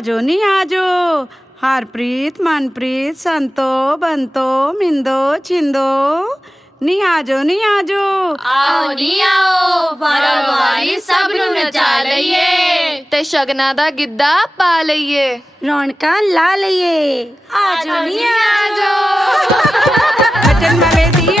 आजो नहीं आजो। हरप्रीत मनप्रीत संतो बंतो मिंदो छिंदो। नहीं आजो नहीं आजो। आओ नहीं आओ परवारी सब नचा लिए ते शगना दा गिद्दा पा लिए रौनका ला लिए आजो नहीं आजो। खटन मरे दिए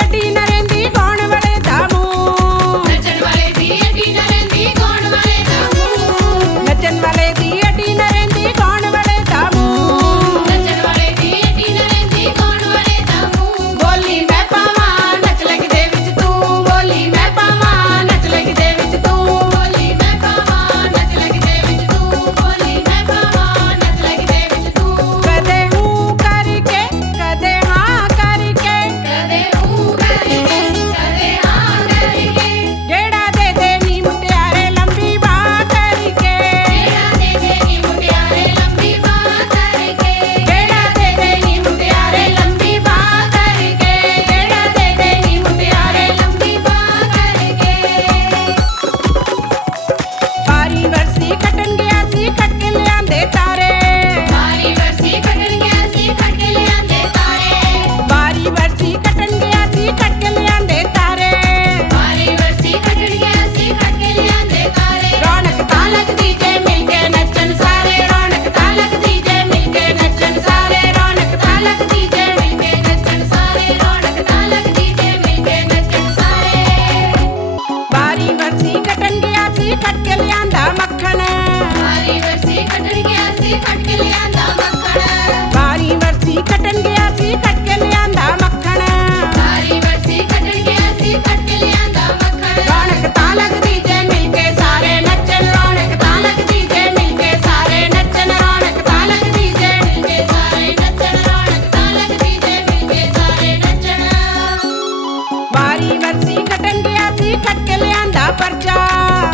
पर्चा।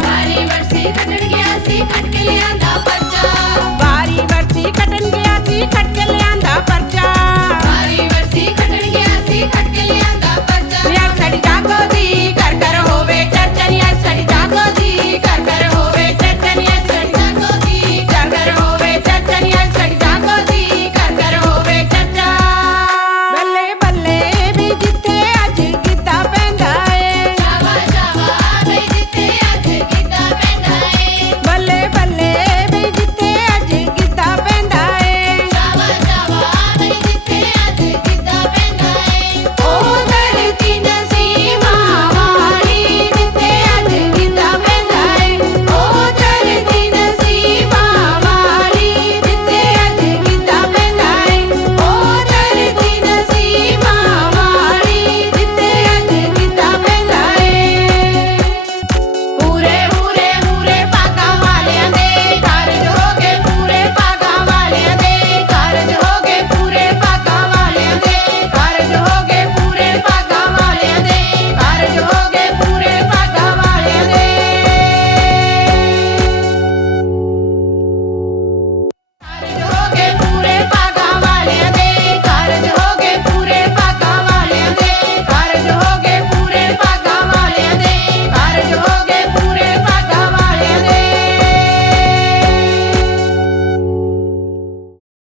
भारी बरसी कटन गया सी कट के ले आंदा पर्चा। भारी बरसी कटन गया सी कट